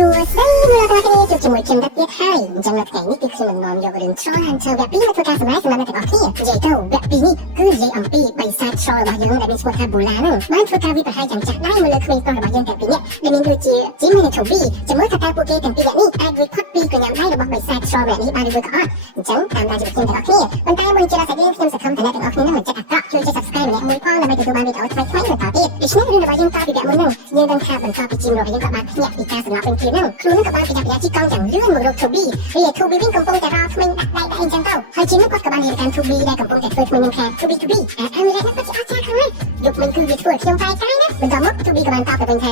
សួស្តីលោកអ្នកទាំងអស់គ្នាជួបជាមួយខ្ញុំទៀតហើយអញ្ចឹងនៅថ្ងៃនេះគឺខ្ញុំនឹងនាំយករឿង Troll Hunter វគ្គ 2 មកធ្វើការសម្ដែងសម្រាប់អ្នកទាំងអស់គ្នានិយាយទៅវគ្គ 2 នេះគឺនិយាយអំពីបិសាច Troll របស់យើងដែលមានឈ្មោះថា Bula ហ្នឹងបានធ្វើការវិប្រហែលយ៉ាងចាស់ដៃមកលើក្មេងប្រុសរបស់យើងទាំងពីរនាក់ដែលមានដូចជា Jim និង Toby ជាមួយថាតើពួកគេទាំងពីរនាក់នេះអាចរួចផុតពីកញ្ញាដៃរបស់បិសាច Troll នេះបានឬក៏អត់អញ្ចឹងតាមដានជាមួយខ្ញុំទាំងអស់គ្នាប៉ុន្តែមុនចូលដល់សាច់រឿងខ្ញុំសង្ឃឹមថាអ្នកទាំងអស់គ្នានឹងមិនចិត្តអាក្រក់ជួយចុច Subscribe ម្នាក់មួយផងដើម្បីទទួលបានវីដេអូថ្មីៗបន្តទៀតដូច្នេះរឿងរបស់យើងតពីវគ្គមុនហ្នឹងយើងនឹងថាបន្តពី Jim របស់យើងក៏បានភ្ញាក់ពីការសម្លាប់វិញគ្នាហ្នឹងខ្លួននឹងក៏បានប្រយ័ត្នប្រយែងជីកង់យ៉ាងលឿនមករក Toby ហើយ Toby វិញកំពុងតែរកថ្មីដាក់ដៃអញ្ចឹងទៅហើយជីមគាត់ក៏បាននិយាយតាម Toby ដែលកំពុងតែធ្វើថ្មីនឹងខាង Toby អានេះនេះពិតជាអស្ចារ្យខ្លាំងណាស់យកមិនគឺវាធ្វើខ្ញុំប្រែកាយណាបន្តមក Toby ក៏បានតបទៅវិញថា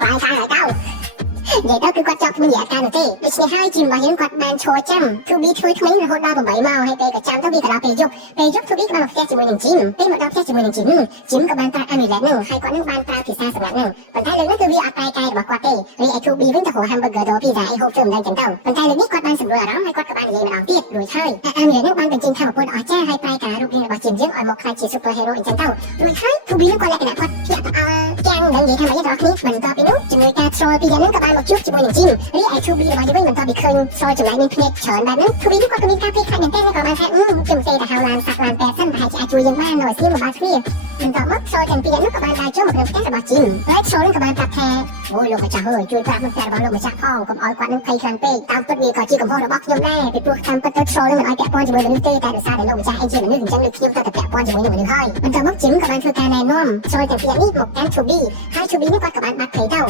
ប្រែកាយហើយទៅនិយាយទៅគឺគាត់ចប់ថ្មីអាការនោះទេដូច្នេះហើយជីមរបស់យើងគាត់បានឈរចាំ Toby ធ្វើថ្មីរហូតដល់8ម៉ោងហើយពេលក៏ចាំទៅវាក៏ដល់ពេលយប់Toby ក៏បានមកផ្ទះជាមួយនឹងជីមពេលមកដល់ផ្ទះជាមួយនឹងជីមក៏បានប្រើ Amulet នឹងហើយគាត់នឹងបានប្រើភាសាសម្រាប់នឹងប៉ុន្តែលើកនេះគឺវាអត់ប្រែកាយរបស់គាត់ទេរីឯ Toby វិញទៅរក hamburger ដល់ pizza អីហូបធ្វើមិនដឹងចឹងទៅប៉ុន្តែលើកនេះគាត់បានសម្រួលអារម្មណ៍ហើយគាត់ក៏បាននិយាយម្ដងទៀតរួចហើយ Amulet នឹងបានបញ្ចេញថាមពលដ៏អស្ចារ្យហើយប្រែកាយរូបរាងរបស់ជីមយើងឲ្យមកខ្លាចជា super hero អញ្ចឹងទៅរួចហើយ Toby នឹងគាត់លក្ខណៈគាត់ភ្ញាក់ផ្អើលចាំងមិនដឹងនិយាយថាម៉េចទេបងប្អូនបន្ទាប់ពីនោះជាមួយការ troll ពីយ៉ាងហ្នឹងក៏បានមកជួបជាមួយនឹងជីមរីឯ Toby របស់យើងវិញបន្ទាប់ពីឃើញ troll ចម្លែកមានភ្នែកច្រើនបែបហ្នឹង Toby គាត់ក៏មានការភ័យខ្លាចមែនទែនក៏បានថាខ្ញុំទេតែហៅឡានសាក់ឡានពេទ្យសិនប្រហែលជាអាចជួយយើងបាននៅអាសៀនមកបាល់គ្នាបន្ទាប់មក troll ទាំងពីរនាក់នោះក៏បានដើរចូលមកក្នុងផ្ទះរបស់ជីមហើយ troll នឹងក៏បានប្រាប់ថាអូយលោកម្ចាស់អើយជួយប្រាប់នឹងផ្ទះរបស់លោកម្ចាស់ផងកុំឲ្យគាត់នឹងភ័យខ្លាំងពេកតាមពិតវាក៏ជាកំហុសរបស់ខ្ញុំដែរពីព្រោះតាមពិតទៅ troll នឹងមិនឲ្យពាក់ព័ន្ធជាមួយមនុស្សទេតែដោយសារតែលោកម្ចាស់ឯងជាមនុស្សអញ្ចឹងលើខ្ញុំទៅតែពាក់ព័ន្ធជាមួយនឹងមនុស្សហើយបន្ទាប់មកជីមក៏បានធ្វើការណែនាំ troll ទាំងពីរនាក់នេះមកកាន់ Toby ហើយ Toby នេះគាត់ក៏បានបាត់ភ័យទ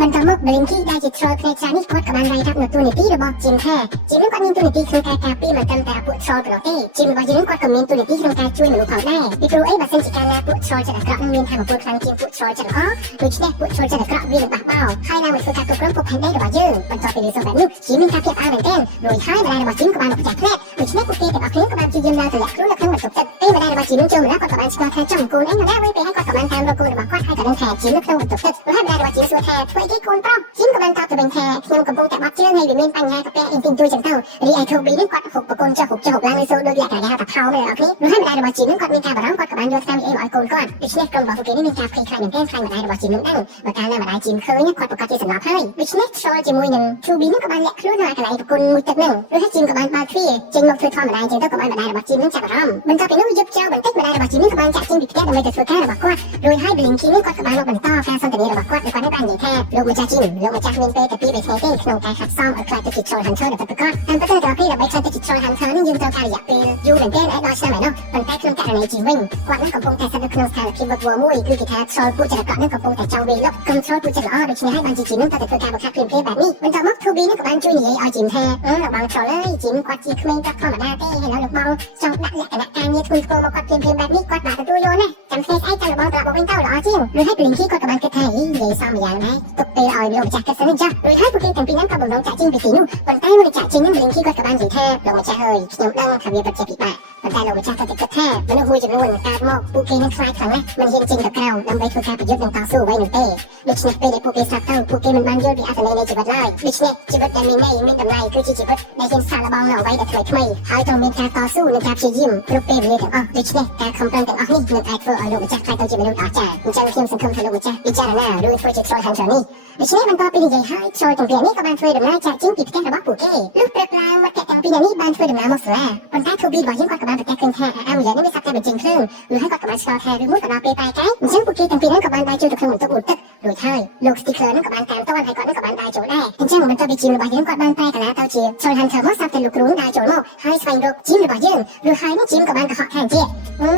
ៅបន្ទាប់មក Blinky ដែលជា troll ផ្នែកច្រើននេះគាត់ក៏បានវាយរាប់នៅតួនាទីរបស់ជីមថាជីមនឹងគាត់មានតួនាទីក្នុងការការពារមិនត្រឹមតែពួក troll ប៉ុណ្ណោះទេជីមរបស់យើងគាត់ក៏មានតួនាទីក្នុងការជួយមនុស្សផងដែរពីព្រោះអីបើសិនជាកាលណាពួក troll ចិត្តអាក្រក់នឹងមានថាមពលខ្លាំងជាងពួក troll ចិត្តល្អដូច្នេះពួក troll ចិត្តអាក្រក់វានឹងបះបោរហើយឡើងមកធ្វើការគ្រប់គ្រងពួកផែនដីរបស់យើងបន្ទាប់ពីលើសបែបនេះជីមមានការភ្ញាក់ផ្អើលមែនទែនរួចហើយម្ដាយរបស់ជីមក៏បានមកផ្ទះភ្នាក់ដូច្នេះពួកគេទាំងអស់គ្នាក៏បានព្យាយាមឡើងទៅលាក់ខ្លួននៅក្នុងបន្ទប់ទឹកពេលម្ដាយរបស់ជីមនឹងចូលមកគាត់ក៏បានស្គាល់ថាចំកូនឯងម្ដាយវិញពេលហើយគាត់ក៏បានតាមរកកូនរបស់គាត់ហើយក៏នឹងថាជីមនៅក្នុងបន្ទប់ទឹកហើយម្ដាយរបស់ជីមសួរថាធ្វើអីគេកូនប្រុសជីមក៏បានតបទៅវិញថាខ្ញុំកំពុងតែបាត់ជើងហើយវាមានបញ្ហាកាពះអ៊ីនទីជួយចឹងទៅរីឯ Toby នេះគាត់ហុកប្រកូនចុះហុកឡើងលើសូដូចលក្ខណៈថាថោមែនអត់ទេនោះហើយម្ដាយរបស់ជីមនឹងគាត់មានការបារម្ភគាត់ក៏បានយកតាមអីមកឲ្យកូនគាត់ដូច្នេះក្រុមរបស់ពួកគេនេះមានការភ័យខ្លាចមែនទែនខ្លាចម្ដាយរបស់ជីមនឹងដឹងបើកាលណាម្ដាយជីមឃើញគាត់ប្រកាសជាសម្លាប់ហើយដូច្នេះ troll ជាមួយនឹង Toby នឹងក៏បានលាក់ខ្លួននៅកន្លែងប្រគុណមួយទឹកហ្នឹងរួចហើយជីមក៏បានបើកទ្វារចេញមកធ្វើធម្មតាចឹងទៅក៏បានម្ដាយរបស់ជីមនឹងចាប់អារម្មណ៍បន្ទាប់ពីនោះយប់ចោលបន្តិចម្ដាយរបស់ជីមនឹងក៏បានចាក់ចេញពីផ្ទះដើម្បីទៅធ្វើការរបស់គាត់រួចហើយ Blinky នេះគាត់ក៏បានមកបន្តការសន្ទនារបស់គាត់ដោយគាត់បាននិយាយថាលោកម្ចាស់ជីមលោកម្ចាស់មានពេលតែ2 ថ្ងៃទេក្នុងការហាត់សមឲ្យខ្លាចទៅជា troll hunter ដែលពិតប្រាកដតាមពិតទៅដល់ពេលដើម្បីខ្លាចទៅជា troll hunter នេះយើងត្រូវការរយៈពេលយូរមែនទែនឲ្យដល់ឆ្នាំឯនោះប៉ុន្តែក្នុងករណីជីមវិញគាត់នឹងកំពុងតែស្ថិតនៅក្នុងស្ថានភាពវឹកវរមួយគឺគេថា troll ពួកចិត្តអាក្រក់នឹងកំពុងតែចង់វាយលុកក្រុម troll ពួកចិត្តល្អដូច្នេះហើយបានជាជីមនឹងតែធ្វើការបង្ខាត់ភ្លាមៗបែបនេះបន្ទាប់មក Toby នឹងក៏បានជួយនិយាយឲ្យជីមថាលោកបង troll អើយជីមគាត់ជាក្មេងគាត់ធម្មតាទេហើយលោកបងចង់ដាក់លក្ខណៈការងារធ្ងន់ធ្ងរមកគាត់ភ្លាមៗបែបនេះគាត់បានទទួលយកណាចាំថ្ងៃស្អែកចាំលោកបងត្រឡប់មកវិញទៅល្អជាងរួចហើយ Blinky គាត់ក៏បានគិតថានិយាយសមម្យ៉ាងដែរទុកពេលឲ្យលោកម្ចាស់គិតសិនចារួចហើយពួកគេទាំងពីរនាក់ក៏បំរុងចាក់ចេញពីទីនោះប៉ុន្តែមុននឹងចាក់ចេញនឹង Blinky គាត់ក៏បាននិយាយថាលោកម្ចាស់អើយខ្ញុំដឹងថាវាពិតជាពិបាកប៉ុន្តែលោកម្ចាស់ក៏គិតថាមនុស្សមួយចំនួនកើតមកពួកគេនឹងខ្លាចខ្លាំងណាស់មិនហ៊ានចេញទៅក្រៅដើម្បីធ្វើការប្រយុទ្ធនឹងតស៊ូអ្វីនោះទេដូច្នេះពេលដែលពួកគេស្លាប់ទៅពួកគេមិនបានយល់ពីអត្ថន័យនៃជីវិតឡើយដូច្នេះជីវិតដែលមានន័យមានតម្លៃគឺជាជីវិតដែលហ៊ានសាកល្បងនៅអ្វីដែលថ្មីហើយត្រូវមានការតស៊ូនិងការព្យាយាមគ្រប់ពេលវេលាទាំងអស់ដូច្នេះការខំប្រឹងទាំងអស់នេះនឹងអាចធ្វើឲ្យលោកម្ចាស់ខ្លាចទៅជាមនុស្សដ៏អស្ចារ្យអញ្ចឹងខ្ញុំសង្ឃឹមថាលោកម្ចាស់ពិចារណាឬធ្វើជា troll hunter នេះដូច្នេះបន្ទាប់ពីនិយាយហើយ troll ទាំងពីរនេះក៏បានធ្វើដំណើរចាក់ចេញពីផ្ទះរបស់ពួកគេលុះព្រឹកឡើងមកទាំងពីរនេះបានធ្វើដំណើរមកសាលាប៉ុន្តែ Toby របស់យើងគាត់ក៏បានប្រកាសឃើញថា Amulet នេះវាសត្វតែបញ្ចេញភ្លើងឬហើយគាត់ក៏បានឆ្លងថាឬមួយក៏ដល់ពេលបែកកាយអញ្ចឹងពួកគេទាំងពីរនេះក៏បានដើរចូលទៅក្នុងបន្ទប់មួយទឹករួចហើយលោក Sticker នឹងក៏បានតាមទាន់ហើយគាត់នឹងក៏បានដើរចូលដែរអញ្ចឹងបន្ទាប់ពីជីមរបស់យើងគាត់បានប្រែកាឡាទៅជា troll hunter មកសាប់តែលោកគ្រូដើរចូលមកហើយស្វែងរកជីមរបស់យើងឬហើយនេះជីមក៏បានកុហកថាជា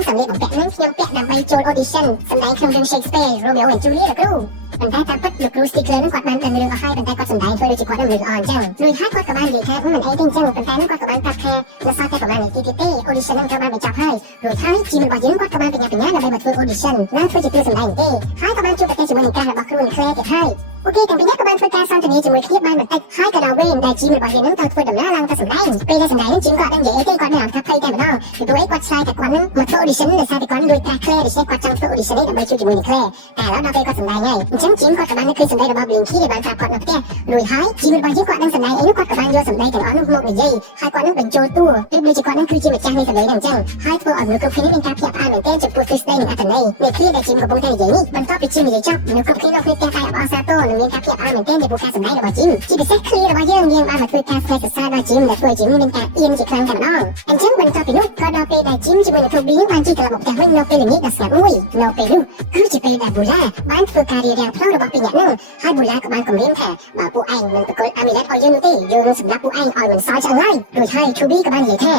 សម្លៀកបំពាក់ហ្នឹងខ្ញុំពាក់ដើម្បីចូល audition សម្ដែងក្នុងរឿង Shakespeare Romeo and Juliet លោកគ្រូប៉ុន្តែតាមពិតលោកគ្រូ Sticker នឹងគាត់បានដឹងរឿងអស់ហើយប៉ុន្តែគាត់សម្ដែងធ្វើដូចជាគាត់នឹងរឿងល្អអញ្ចឹងរួចហើយគាត់ក៏បាននិយាយថាមិនអីទេអញ្ចឹងប៉ុន្តែនោះគាត់ក៏បានប្រាប់ថានៅសល់តែប្រហែលនាទីទៀតទេ audition នឹងត្រូវបានបញ្ចប់ហើយរួចហើយជីមរបស់យើងគាត់ក៏បានបញ្ញាដើម្បីមកធ្វើ audition ឡើងធ្វើជាតួសម្ដែងទេហើយក៏បានជួបប្រទះជាមួយនឹងការរបស់គ្រូ Claire ទៀតហើយពួកគេទាំងពីរនាក់ក៏បានធ្វើការសន្ទនាជាមួយគ្នាបានបន្តិចហើយក៏ដល់វេនដែលជីមរបស់យើងនឹងទៅធ្វើដំណើរឡើងទៅសម្ដែងពេលដែលសម្ដែងនឹងជីមក៏អត់ដឹងនិយាយអីទេគាត់មានអារម្មណ៍ថាភ័យតែម្ដងពីព្រោះគាត់ឆ្លើយតែគាត់នឹងមកធ្វើ audition ដោយសារតែគាត់នឹងដូចតា Claire ដូច្នេះគាត់ចង់ធ្វើ audition នេះដើម្បីជួបជាមួយនឹង Claire តែឥឡូវដល់ពេលគាត់សម្ដែងហើយអញ្ចឹងជីមគាត់ក៏បាននឹកឃើញសម្ដែងរបស់ Blinky ដែលបានប្រាប់គាត់នៅផ្ទះរួចហើយជីមរបស់យើងគាត់នឹងសម្ដែងអីនោះគាត់ក៏បានយកសម្ដែងទាំងអស់នោះមកនិយាយហើយគាត់នឹងបញ្ចូលតួពេលដូចជាគាត់នឹងគឺជាម្ចាស់នៃសម្ដែងហ្នឹងអញ្ចឹងហើយធ្វើឲ្យមនុស្សគ្រប់គ្នាមានការភ្ញាក់ផ្អើលមែនទែនចំពោះទស្សនៈនិងអត្ថន័យនៃគ្រាដែលជីមកំពុងតែនិយាយនេះបន្ទាប់ពីជីមនិយាយចប់មនុស្សគ្រប់គ្នានៅក្នុងផ្ទះតែអបអរសាទរនិងមានការភ្ញាក់ផ្អើលមែនទែនចំពោះការ សម្ដែងរបស់ជីមជាពិសេសឃ្លារបស់យើងបានមកធ្វើការស្វែងរកដល់ជីមដែលធ្វើជីមមានការអៀនជាខ្លាំងតែម្ដងអញ្ចឹងបន្ទាប់ពីនោះក៏ដល់ពេលដែលជីមជាមួយនឹង Toby បានជិះត្រឡប់មកផ្ទះវិញនៅពេលល្ងាចដ៏ស្ងាត់មួយនៅពេលនោះគឺជាពេលដែល Bula បានធ្វើការរៀបរៀងផ្លូវរបស់ពីរនាក់នោះហើយ Bula ក៏បានគម្រាមថាបើពួកឯងមិនប្រកល់ Amulet ឲ្យយើងនោះទេយើងនឹងសម្លាប់ពួកឯងឲ្យមិនសល់ឆ្អឹងឡើយរួចហើយ Toby ក៏បាននិយាយថា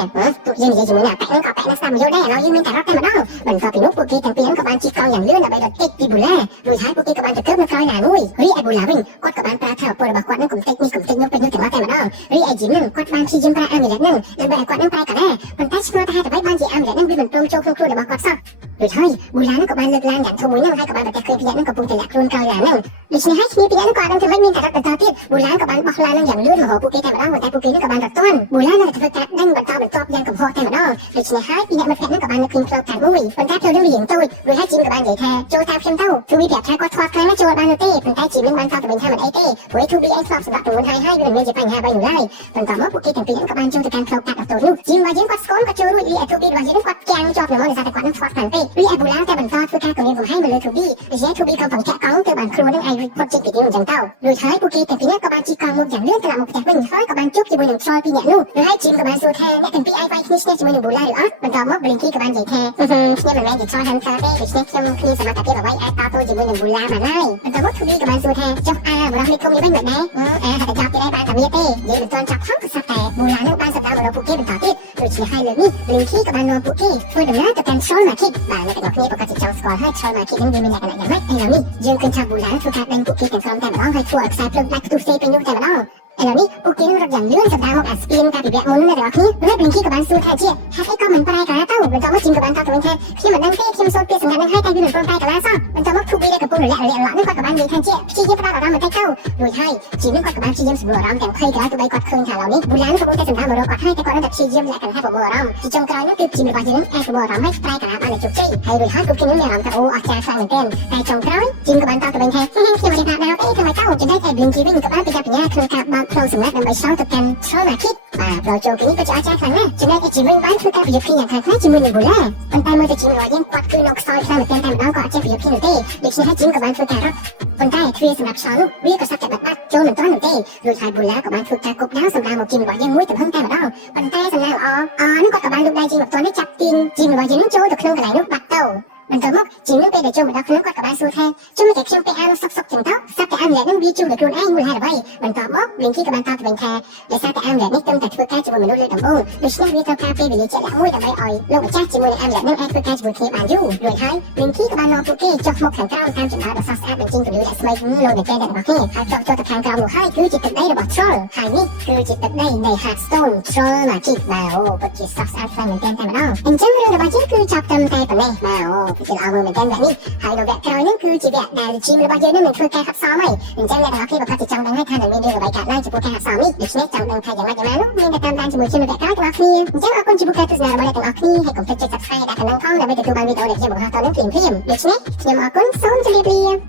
ទោះយើងនិយាយជាមួយអ្នកប៉ែហ្នឹងក៏ប៉ែហ្នឹងស្ដាប់មិនយល់ដែរឥឡូវយើងមានតែរត់តែម្ដងបន្ទាប់ពីនោះពួកគេទាំងពីរហ្នឹងក៏បានជិះកង់យ៉ាងលឿនដើម្បីដុតគេចពី Bula រួចហើយពួកគេក៏បានទៅកើបនៅក្រោយណាមួយរីឯ Bula វិញគាត់ក៏បានប្រើថាពលរបស់គាត់នឹងកំទេចនេះកំទេចនោះពេលនោះទាំងអស់តែម្ដងរីឯ Jim នឹងគាត់បានព្យាយាមប្រើ Amulet នឹងដើម្បីឲ្យគាត់នឹងប្រែកាឡាប៉ុន្តែឆ្ងល់ថាហេតុអ្វីបានជា Amulet នឹងវាមិនព្រមចូលក្នុងខ្លួនរបស់គាត់សោះរួចហើយ Bula នឹងក៏បានលើកឡើងយ៉ាងធំមួយនឹងហើយក៏បានប្រទះឃើញពីអ្នកនឹងកំពុងតែលាក់ខ្លួនក្រោយឡាននឹងដូច្នេះហើយគ្នាពីអ្នកនឹងក៏អត់ដឹងថាមិនមានតែរត់បន្តទៀត Bula ក៏បានបោះឡាននឹងយ៉ាងលឿនមករកពួកគេតែម្ដងតែពួកគេនឹងក៏បានរត់ទាន់ Bula នឹងធ្វើការដេញបន្តយ៉ាងកំហុសតែម្ដងដូច្នេះហើយពីអ្នកមិត្តភក្តិនឹងក៏បាននឹកឃើញផ្លូវកាត់មួយប៉ុន្តែផ្លូវនឹងវាយ៉ាងតូចរួចហើយ Jim ក៏បាននិយាយថាចូលតាមខ្ញុំទៅ Toby ប្រាប់ថាគាត់ខ្វល់ខ្លាំងណាស់ចូលបាននោះទេប៉ុន្តែ Jim នឹងបានតបទៅវិញថាមិនអីទេព្រោះ Toby ឯងធ្លាប់សម្រាប់ទម្ងន់ហើយវាមិនមានជាបញ្ហាអ្វីនោះឡើយបន្ទាប់មកពួកគេទាំងពីរក៏បានចូលទៅកាន់ផ្លូវកាត់អូតូនោះ Jim របស់យើងគាត់ស្គមគាត់ចូលរួចរីឯ Toby របស់យើងគាត់គាំងជាប់នៅមកដោយសារតែគាត់នឹងខ្វល់ខ្លាំងពេករីឯ Bula តែបន្តធ្វើការគំរាមកំហែងមកលើ Toby ដូច្នេះ Toby ក៏បង្កាក់កង់ទៅបានខ្លួននឹងឯងរួចផុតចេញពីទីនោះអញ្ចឹងទៅរួចហើយពួកគេទាំងពីរក៏បានជិះកង់មកយ៉ាងលឿនត្រឡប់មកផ្ទះវិញហើយក៏បានជួបជាមួយនឹង Troll ពីរនាក់នោះហើយ Jim ក៏បានសួរថាអ្នកទាំងពីរឯងវាយគ្នាឈ្នះជាមួយនឹង Bula ឬអត់បន្ទាប់មក Blinky ក៏បាននិយាយថាខ្ញុំមិនមែនជា Troll Hunter ទេដូច្នេះខ្ញុំគ្នាសមត្ថភាពអ្វីអាចតទល់ជាមួយនឹង Bula បានហើយបន្ទាប់មក Toby ក៏បានសួរថាចុះបរិះនេះធំនេះវិញមិនដែរហត់តែចាប់ទៀតឯងបានតែវាទេនិយាយមិនទាន់ចាប់ផងក៏ស្រាប់តែ Bula នឹងបានសម្ដៅមកដល់ពួកគេបន្តទៀតដូច្នេះហើយលើកនេះ Blinky ក៏បាននាំពួកគេធ្វើដំណើរទៅកាន់ Troll Market បាទអ្នកទាំងអស់គ្នាប្រកាសជាចង់ស្គាល់ហើយ Troll Market នឹងវាមានលក្ខណៈយ៉ាងម៉េចឥឡូវនេះយើងឃើញថា Bula ធ្វើការដេញពួកគេទាំងក្រុមតែម្ដងហើយធ្វើឲ្យខ្សែភ្លើងដាច់ផ្ទុះផ្សេងពេញនោះតែម្ដងឥឡូវនេះពួកគេនឹងរត់យ៉ាងលឿនសម្ដៅមកអាស្ពានការពិភាក្សាមុនអ្នកទាំងអស់គ្នាហើយ Blinky ក៏បានសួរថាជាហេតុអីក៏មិនប្រែកាឡាទៅបន្ទាប់មក Jim ក៏បានតបទៅវិញថាខ្ញុំមិនដឹងទេខ្ញុំសូត្រពាក្យសម្ងាត់នឹងហើយតែវាមិនព្រមប្រែកាឡាសោះបន្ទាប់មក Toby ដែលកំពុងរលាក់នេះគាត់ក៏បាននិយាយថាជាព្យាយាមផ្ដោតអារម្មណ៍បន្តិចទៅរួចហើយ Jim នឹងគាត់ក៏បានព្យាយាមសម្រួលអារម្មណ៍ទាំងភ័យក្រោយទោះបីគាត់ឃើញថាឥឡូវនេះ Bula នឹងកំពុងតែសម្ដៅមករកគាត់ហើយតែគាត់នៅតែព្យាយាមលក្ខណៈថាប្រមូលអារម្មណ៍ជាចុងក្រោយនោះគឺ Jim របស់យើងនឹងអាចប្រមូលអារម្មណ៍ឲ្យប្រែកាឡាបានជោគជ័យហើយរួចហើយពួកគេនឹងមានអារម្មណ៍ថាអូអស្ចារ្យខ្លាំងមែនទែនតែចុងក្រោយ Jim ក៏បានតបទៅវិញថាខ្ញុំមិនបានដល់ទេធ្វើម៉េចទៅចំណែកឯ Blinky វិញក៏បានប្រយ័ត្នប្រយែងក្នុងការបើកផ្លូវសម្ងាត់ដើម្បីឆ្លងទៅកាន់ Troll Market បាទប្រជោគនេះក៏ជាអស្ចារ្យខ្លាំងណាស់ចំណែកឯ Jim វិញបានធ្វើការប្រយុទ្ធគ្នាយ៉ាងខ្លាំងក្លាជាមួយនឹង Bula ប៉ុន្តែមើលទៅ Jim របស់យើងគាត់គឺនៅខ្សោយខ្លាំងមែនទែនតែម្ដងក៏អត់ចេះប្រយុទ្ធគ្នានោះទេដូច្នេះហើយ Jim ក៏បានធ្វើការរត់ប៉ុន្តែទ្វារសម្រាប់ឆ្លងនោះវាក៏សឹកតែបាត់ចូលមិនទាន់នោះទេរួចហើយ Bula ក៏បានធ្វើការគប់ដាវសម្រាប់មក Jim របស់យើងមួយទំហឹងតែម្ដងប៉ុន្តែសំណាងល្អនោះគាត់ក៏បានលូកដៃ Jim មកទាន់នេះចាប់ទាញ Jim របស់យើងនឹងចូលទៅក្នុងកន្លែងនោះបាត់ទៅបន្ទាប់មក Jim នឹងពេលដែលចូលមកដល់ខ្លួនគាត់ក៏បានសួរថាជុំតែខ្ញុំពេលអានសុកចឹងទៅស្រាប់តែ Amulet នឹងវាជួបដល់ខ្លួនឯងមូលហេតុអ្វីបន្ទាប់មក Blinky ក៏បានតបទៅវិញថាដោយសារតែ Amulet នេះត្រឹមតែធ្វើការជាមួយមនុស្សលើដំបូងដូច្នេះវាត្រូវការពេលវេលាជាក់លាក់មួយដើម្បីឲ្យលោកម្ចាស់ជាមួយនឹង Amulet នឹងអាចធ្វើការជាមួយគ្នាបានយូររួចហើយ Blinky ក៏បាននាំពួកគេចុះមកខាងក្រោមតាមចង្អើរដ៏ស្រស់ស្អាតបញ្ចេញពន្លឺដែលស្មីលោកនៃគេអ្នករបស់គ្នាហើយចុះទៅខាងក្រោមនោះហើយគឺជាទឹកដីរបស់ Troll ហើយនេះគឺជាទឹកដីនៃ Hearthstone Troll Market បាទអូពិតជាស្រស់ស្អាតខ្លាំងមែនទែនតែម្ដងអញ្ចឹងរឿងរបស់យើងគឺចាប់ត្រឹមតែប៉ុណ្ណេះបាទអូពិតជាល្អមើលមែនទែននេះហើយនៅវគ្គក្រោយនេះគឺជាវគ្គដែល Jim របស់យើងនឹងមានធ្វើការហាត់សមហើយអញ្ចឹងអ្នកទាំងអស់គ្នាប្រកាសជាចង់ដឹងហើយថានឹងមានរឿងអ្វីកើតឡើងចំពោះការហាត់សមនេះដូច្នេះចង់ដឹងថាយ៉ាងម៉េចយ៉ាងណានោះមានតែតាមដានជាមួយ Jim នៅវគ្គក្រោយទាំងអស់គ្នាអញ្ចឹងអរគុណចំពោះការទស្សនារបស់អ្នកទាំងអស់គ្នាហើយកុំភ្លេចចុច Subscribe ដាក់កណ្ដឹងផងដើម្បីទទួលបានវីដេអូដែលខ្ញុំបង្ហោះតទៅនឹងភ្លាមៗដូច្នេះខ្ញុំអរគុណសូមជម្រាបលា